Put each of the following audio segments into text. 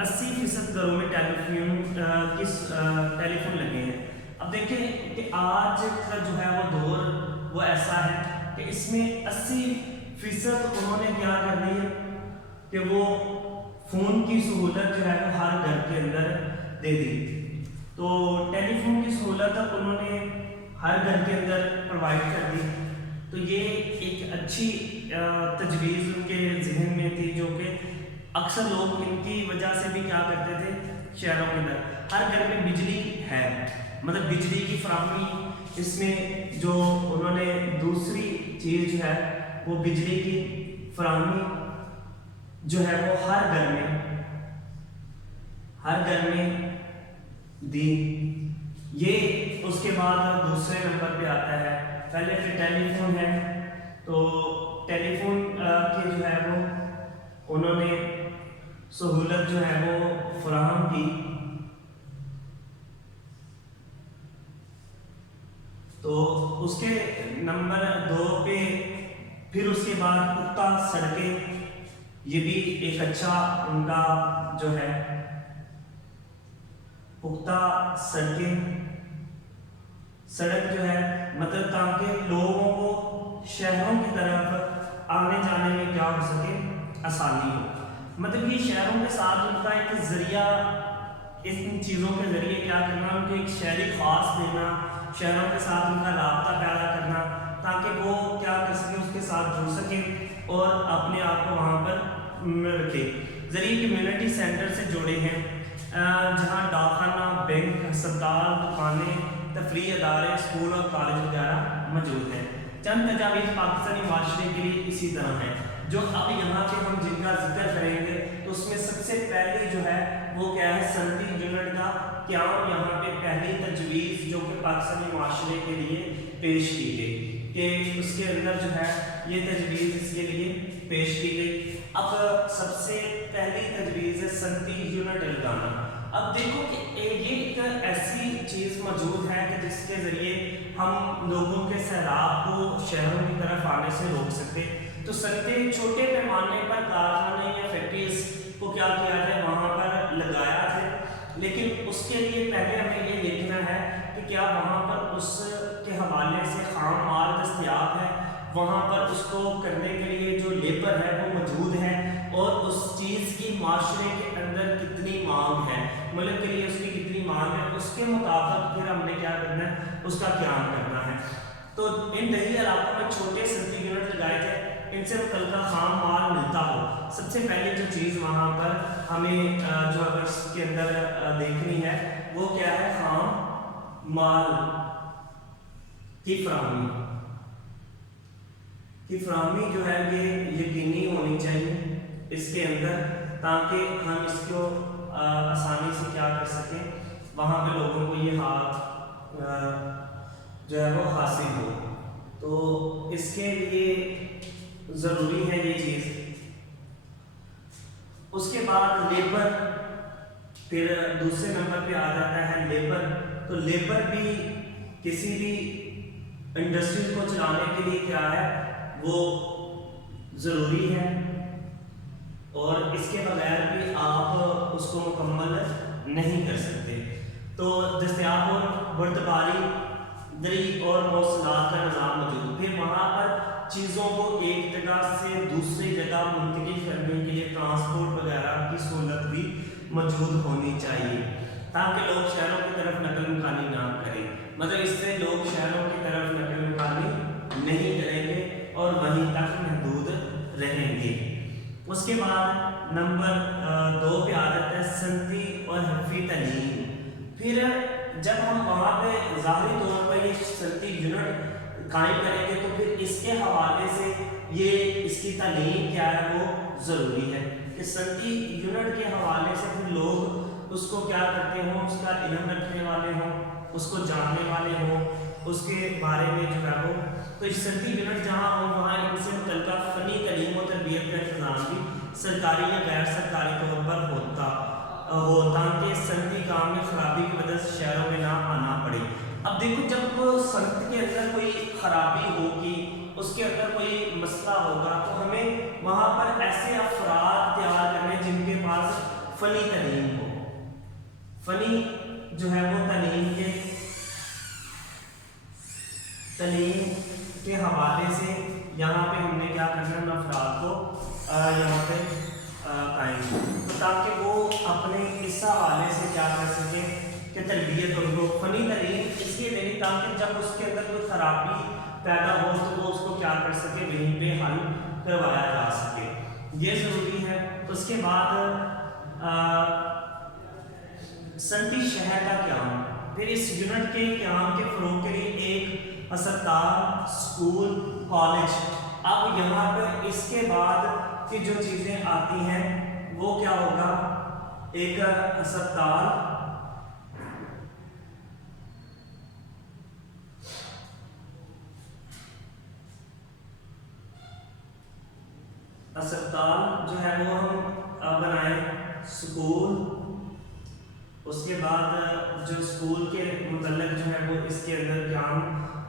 80% گھروں میں ٹیلی فون لگے ہیں۔ اب دیکھیں کہ آج کا جو ہے وہ دور وہ ایسا ہے کہ اس میں 80% انہوں نے کیا کر دی ہے کہ وہ فون کی سہولت جو ہے وہ ہر گھر کے اندر دے دی۔ تو ٹیلی فون کی سہولت انہوں نے ہر گھر کے اندر پرووائڈ کر دی۔ تو یہ ایک اچھی تجویز ان کے ذہن میں تھی، جو کہ اکثر لوگ ان کی وجہ سے بھی کیا کرتے تھے، شہروں کے اندر ہر گھر میں بجلی ہے، مطلب بجلی کی فراہمی، اس میں جو انہوں نے دوسری چیز جو ہے وہ بجلی کی فراہمی جو ہے وہ ہر گھر میں دی۔ یہ اس کے بعد دوسرے نمبر پہ آتا ہے، پہلے پھر ٹیلی فون ہے، تو ٹیلی فون کے جو ہے وہ انہوں نے سہولت جو ہے وہ فراہم کی۔ تو اس کے نمبر 2 پہ پھر اس کے بعد پختہ سڑکیں، یہ بھی ایک اچھا ان کا جو ہے پختہ سڑک جو ہے، مطلب تاکہ لوگوں کو شہروں کی طرف آنے جانے میں کیا ہو سکے، آسانی ہو۔ مطلب یہ شہروں کے ساتھ ان کا ایک ذریعہ، ان چیزوں کے ذریعے کیا کرنا، ان کو ایک شہری خاص دینا، شہروں کے ساتھ ان کا رابطہ پیدا کرنا، تاکہ وہ کیا کر سکیں، اس کے ساتھ جڑ سکیں اور اپنے آپ کو وہاں پر رکھیں۔ ذریعے کمیونٹی سینٹر سے جڑے ہیں، جہاں ڈاکخانہ، بینک، ہسپتال، دکانیں، تفریح ادارے، اسکول اور کالج وغیرہ موجود ہیں۔ چند تجاویز پاکستانی معاشرے کے لیے اسی طرح ہیں، جو اب یہاں پہ ہم جن کا ذکر کریں گے تو اس میں سب سے پہلی جو ہے وہ کیا ہے، صنعتی یونٹ کا قیام، یہاں پہ پہلی تجویز جو کہ پاکستانی معاشرے کے لیے پیش کی گئی، کہ اس کے اندر جو ہے یہ تجویز اس کے لیے پیش کی گئی۔ اب سب سے پہلی تجویز ہے صنعتی یونٹ لگانا۔ اب دیکھو کہ یہ ایک ایسی چیز موجود ہے کہ جس کے ذریعے ہم لوگوں کے سیلاب کو شہروں کی طرف آنے سے روک سکتے۔ تو صنعتیں چھوٹے پیمانے پر کارخانے یا فیکٹریز کو کیا کیا جائے، وہاں پر لگایا جائے، لیکن اس کے لیے پہلے ہمیں یہ دیکھنا ہے کہ کیا وہاں پر اس کے حوالے سے خام مال دستیاب ہے، وہاں پر اس کو کرنے کے لیے جو لیبر ہے وہ موجود ہے، اور اس چیز کی معاشرے کے اندر کتنی مانگ ہے، ملک کے لیے اس کی کتنی مانگ ہے، اس کے مطابق پھر ہم نے کیا کرنا ہے، اس کا قیام کرنا ہے۔ تو ان دیہی علاقوں میں چھوٹے صنعتی یونٹ لگائے تھے، ان سے متعلقہ خام مال ملتا ہو۔ سب سے پہلی جو چیز وہاں پر ہمیں جو اگر اس کے اندر دیکھنی ہے وہ کیا ہے، خام مال کی فراہمی جو ہے یہ یقینی ہونی چاہیے اس کے اندر، تاکہ ہم اس کو آسانی سے کیا کر سکیں، وہاں پہ لوگوں کو یہ ہاتھ جو ہے وہ حاصل ہو۔ تو اس کے لیے ضروری ہے یہ چیز۔ اس کے بعد لیبر، پھر دوسرے نمبر پہ آ جاتا ہے لیبر۔ تو لیبر بھی کسی بھی انڈسٹری کو چلانے کے لیے کیا ہے، وہ ضروری ہے، اور اس کے بغیر بھی آپ اس کو مکمل نہیں کر سکتے۔ تو دستیاب اور بردباری دری اور مواصلات کا نظام موجود، پھر وہاں پر چیزوں کو ایک جگہ سے دوسری جگہ منتقل کرنے کے لیے ٹرانسپورٹ وغیرہ کی سہولت بھی موجود ہونی چاہیے، تاکہ لوگ شہروں کی طرف نقل مکانی نہ کریں۔ مطلب اس سے لوگ شہروں کی طرف نقل مکانی نہیں کریں گے اور وہیں تک محدود رہیں گے۔ اس کے بعد نمبر 2 پہ آ جاتا ہے صنعتی اور حرفی تعلیم۔ پھر جب ہم وہاں پہ ظاہری طور پر یہ صنعتی یونٹ قائم کریں گے تو پھر اس کے حوالے سے یہ اس کی تعلیم کیا ہے وہ ضروری ہے، کہ صنعتی یونٹ کے حوالے سے پھر لوگ اس کو کیا کرتے ہوں، اس کا علم رکھنے والے ہوں، اس کو جاننے والے ہوں، اس کے بارے میں جو ہے وہ، تو اس صنعتی یونٹ جہاں ہوں وہاں ان سے متعلقہ فنی تعلیم و تربیت کا انتظام بھی سرکاری یا غیر سرکاری طور پر ہوتا ہو، تاکہ صنعتی کام میں خرابی کی وجہ سے شہروں میں نہ آنا پڑے۔ اب دیکھو جب صنعت کے اندر کوئی خرابی ہوگی، اس کے اندر کوئی مسئلہ ہوگا، تو ہمیں وہاں پر ایسے افراد تیار فنی جو ہے وہ تعلیم کے حوالے سے یہاں پہ ہم نے کیا کرنا ہے افراد کو یہاں پہ قائم تو تاکہ وہ اپنے اس حوالے سے کیا کر سکیں کہ تربیت ان کو فنی تعلیم اس لیے دینی تاکہ جب اس کے اندر کوئی خرابی پیدا ہو تو وہ اس کو کیا کر سکے وہیں پہ حل کروایا جا سکے، یہ ضروری ہے۔ اس کے بعد صنعتی شہر کا قیام، پھر اس یونٹ کے قیام کے فروغ کے لیے ایک ہسپتال، اسکول، کالج۔ اب یہاں پہ اس کے بعد کی جو چیزیں آتی ہیں وہ کیا ہوگا، ایک ہسپتال، جو ہے وہ ہم بنائیں، اسکول، اس کے بعد جو اسکول کے متعلق جو ہے وہ اس کے اندر قیام،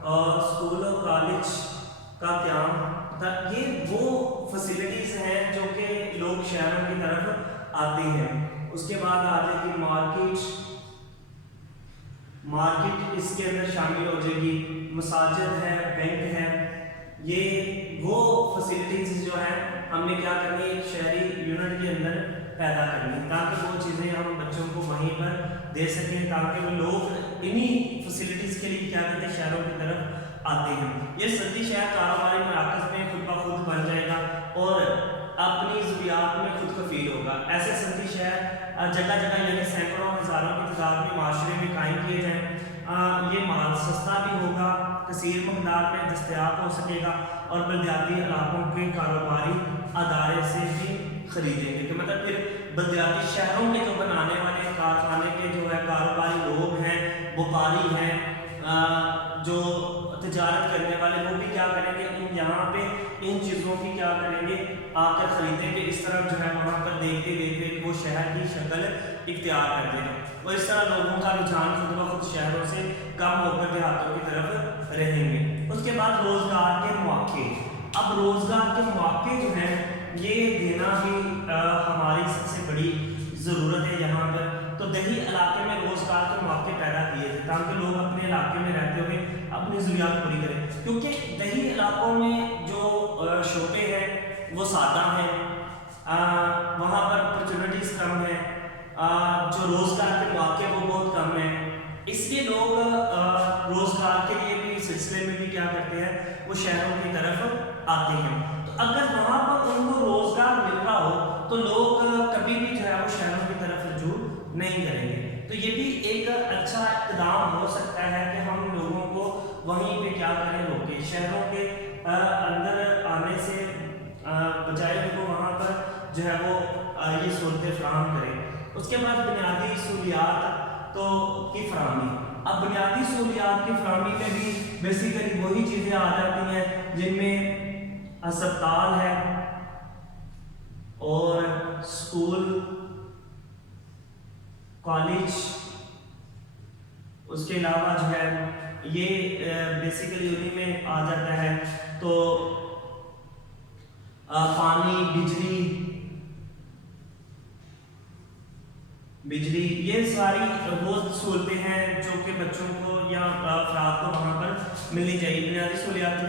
اور اسکول اور کالج کا قیام، یہ وہ فیسلٹیز ہیں جو کہ لوگ شہروں کی طرف آتے ہیں۔ اس کے بعد آ جائے گی مارکیٹ اس کے اندر شامل ہو جائے گی، مساجد ہے، بینک ہے، یہ وہ فیسلٹیز جو ہیں ہم نے کیا کرنی ہے ایک شہری یونٹ کے اندر پیدا کرنی ہے تاکہ وہ چیزیں ہم بچوں کو وہیں پر دے سکیں، تاکہ وہ لوگ انہی فیسلٹیز کے لیے کیا کرتے ہیں شہروں کی طرف آتے ہیں۔ یہ صنعتی شہر کاروباری مراکز میں خود بخود بن جائے گا اور اپنی ضروریات میں خود کفیل ہوگا۔ ایسے صنعتی شہر جگہ جگہ یعنی سینکڑوں ہزاروں کی تعداد میں معاشرے میں قائم کیے جائیں، یہ مال سستا بھی ہوگا، کثیر مقدار میں دستیاب ہو سکے گا، اور بلدیاتی علاقوں کے کاروباری ادارے سے بھی خریدیں گے، کہ مطلب پھر بلدیاتی شہروں کے جو بنانے والے کارخانے کے جو ہے کاروباری لوگ ہیں، وپاری ہیں، جو تجارت کرنے والے، وہ بھی کیا کریں گے یہاں پہ ان چیزوں کی کیا کریں گے آ کر خریدیں گے۔ اس طرح جو ہے وہاں پر دیکھتے دیکھتے وہ شہر کی شکل اختیار کر دے گا، اور اس طرح لوگوں کا رجحان خود بخود شہروں سے کم ہو کر دیہاتوں کی طرف رہیں گے۔ اس کے بعد روزگار کے مواقع، اب روزگار کے مواقع جو ہیں یہ دینا بھی ہماری سب سے بڑی ضرورت ہے یہاں پر۔ تو دیہی علاقے میں روزگار کے مواقع پیدا کیے تھے تاکہ لوگ اپنے علاقے میں رہتے ہوئے اپنی ضروریات پوری کریں، کیونکہ دیہی علاقوں میں جو شعبے ہیں وہ سادہ ہیں، وہاں پر اپرچونیٹیز کم ہیں، جو روزگار کے مواقع وہ بہت کم ہیں، اس لیے لوگ روزگار کے لیے بھی سلسلے میں بھی کیا کرتے ہیں وہ شہروں کی طرف آتے ہیں۔ تو اگر وہاں پر ان کو روزگار مل رہا ہو تو لوگ کبھی بھی جو ہے وہ شہروں کی طرف رجوع نہیں کریں گے۔ تو یہ بھی ایک اچھا اقدام ہو سکتا ہے کہ ہم لوگوں کو وہیں پہ کیا کریں، روکیں، شہروں کے اندر آنے سے بجائے ان کو وہاں پر جو ہے وہ یہ سہولتیں فراہم کریں۔ اس کے بعد بنیادی سہولیات تو کی فراہمی، اب بنیادی سہولیات کی فراہمی میں بھی بیسیکلی وہی چیزیں آ جاتی ہیں جن میں ہسپتال ہے اور اسکول، کالج، اس کے علاوہ جو ہے یہ بیسیکلی انہیں میں آ جاتا ہے۔ تو پانی، بجلی، یہ ساری وہ سہولتیں ہیں جو کہ بچوں کو یا افراد کو وہاں پر ملنی چاہیے۔ بنیادی سہولیات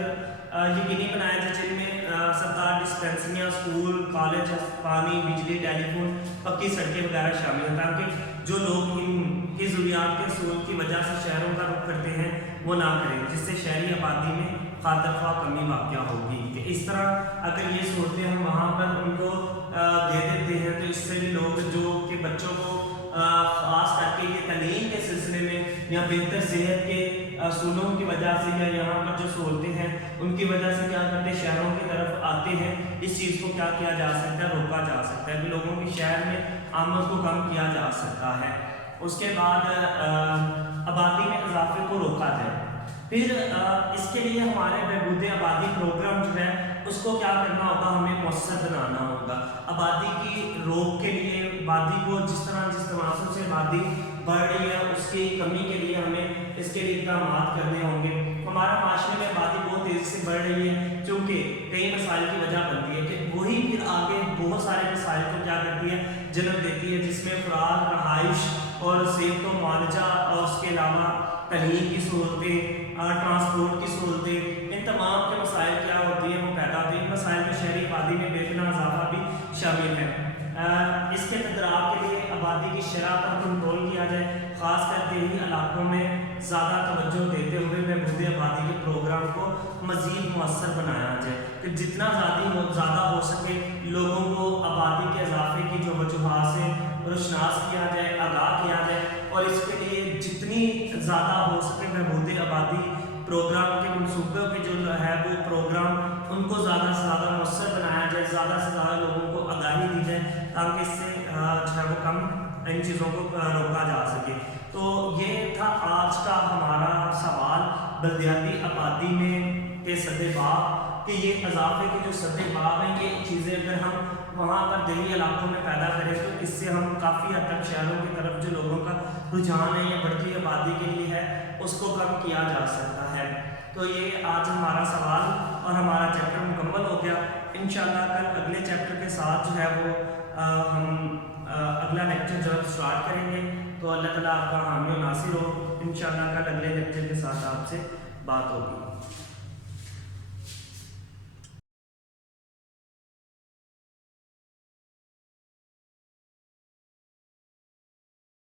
یقینی بنایا جائے جن میں سرکار ڈسپینسریاں، اسکول، کالج، پانی، بجلی، ٹیلی فون، پکی سڑکیں وغیرہ شامل ہیں تاکہ جو لوگ ان کی ضروریات کے حصول کی وجہ سے شہروں کا رخ کرتے ہیں وہ نہ کریں، جس سے شہری آبادی میں خاطر خواہ کمی واقع ہوگی۔ کہ اس طرح اگر یہ سہولتیں ہم وہاں پر ان کو دے دیتے ہیں تو اس سے بھی لوگ جو کہ بچوں کو خاص کر کے یہ تعلیم کے سلسلے میں یا بہتر صحت کے اصولوں کی وجہ سے یا یہاں پر جو سہولتیں ہیں ان کی وجہ سے کیا کرتے ہیں شہروں کی طرف آتے ہیں۔ اس چیز کو کیا کیا جا سکتا ہے، روکا جا سکتا ہے کہ لوگوں کی شہر میں آمد کو کم کیا جا سکتا ہے۔ اس کے بعد آبادی میں اضافے کو روکا جائے، پھر اس کے لیے ہمارے بہبود آبادی پروگرام جو ہے اس کو کیا کرنا ہوگا، ہمیں مؤثر بنانا ہوگا۔ آبادی کی روک کے لیے، آبادی کو جس تناسب سے آبادی بڑھ رہی ہے اس کی کمی کے لیے ہمیں اس کے لیے اقدامات کرنے ہوں گے۔ ہمارا معاشرے میں آبادی بہت تیزی سے بڑھ رہی ہے چونکہ کئی مسائل کی وجہ بنتی ہے کہ وہی پھر آگے بہت سارے مسائل کو کیا کرتی ہے، جنم دیتی ہے، جس میں خوراک، رہائش اور صحت و معالجہ اور اس کے علاوہ تعلیم کی سہولتیں، ٹرانسپورٹ کی سہولتیں، ان تمام کے مسائل کیا ہوتی ہیں وہ پیدا ہوتی ہیں۔ ان مسائل میں شہری آبادی میں بے پناہ اضافہ بھی شامل ہے۔ اس کے تدارک کے لیے آبادی کی شرح پر کنٹرول کیا جائے، خاص کر دیہی علاقوں میں زیادہ توجہ دیتے ہوئے بہبود آبادی کے پروگرام کو مزید مؤثر بنایا جائے کہ جتنا زیادہ ہو سکے لوگوں کو آبادی کے اضافے کی جو وجوہات سے روشناس کیا جائے، آگاہ کیا جائے، اور اس کے لیے جتنی زیادہ ہو سکے بہبود آبادی پروگرام کے منصوبوں کے جو ہے وہ پروگرام ان کو زیادہ سے زیادہ مؤثر بنایا جائے، زیادہ سے زیادہ لوگوں کو آگاہی دی جائے تاکہ اس سے جو ہے وہ کم ان چیزوں کو روکا جا سکے۔ تو یہ تھا آج کا ہمارا سوال بلدیاتی آبادی میں کے سد باب، کہ یہ اضافے کے جو سد باب ہیں یہ چیزیں اگر ہم وہاں پر دیہی علاقوں میں پیدا کریں تو اس سے ہم کافی حد تک شہروں کی طرف جو لوگوں کا رجحان ہے یا بڑھتی آبادی کے لیے ہے اس کو کم کیا جا سکتا ہے۔ تو یہ آج ہمارا سوال اور ہمارا چیپٹر مکمل ہو گیا۔ انشاءاللہ کل اگلے چیپٹر کے ساتھ جو ہے وہ ہم اگلا لیکچر جو ہے اسٹارٹ کریں گے۔ تو اللہ تعالیٰ آپ کا حامی و ناصر ہو۔ انشاءاللہ کل اگلے لیکچر کے ساتھ آپ سے بات ہوگی۔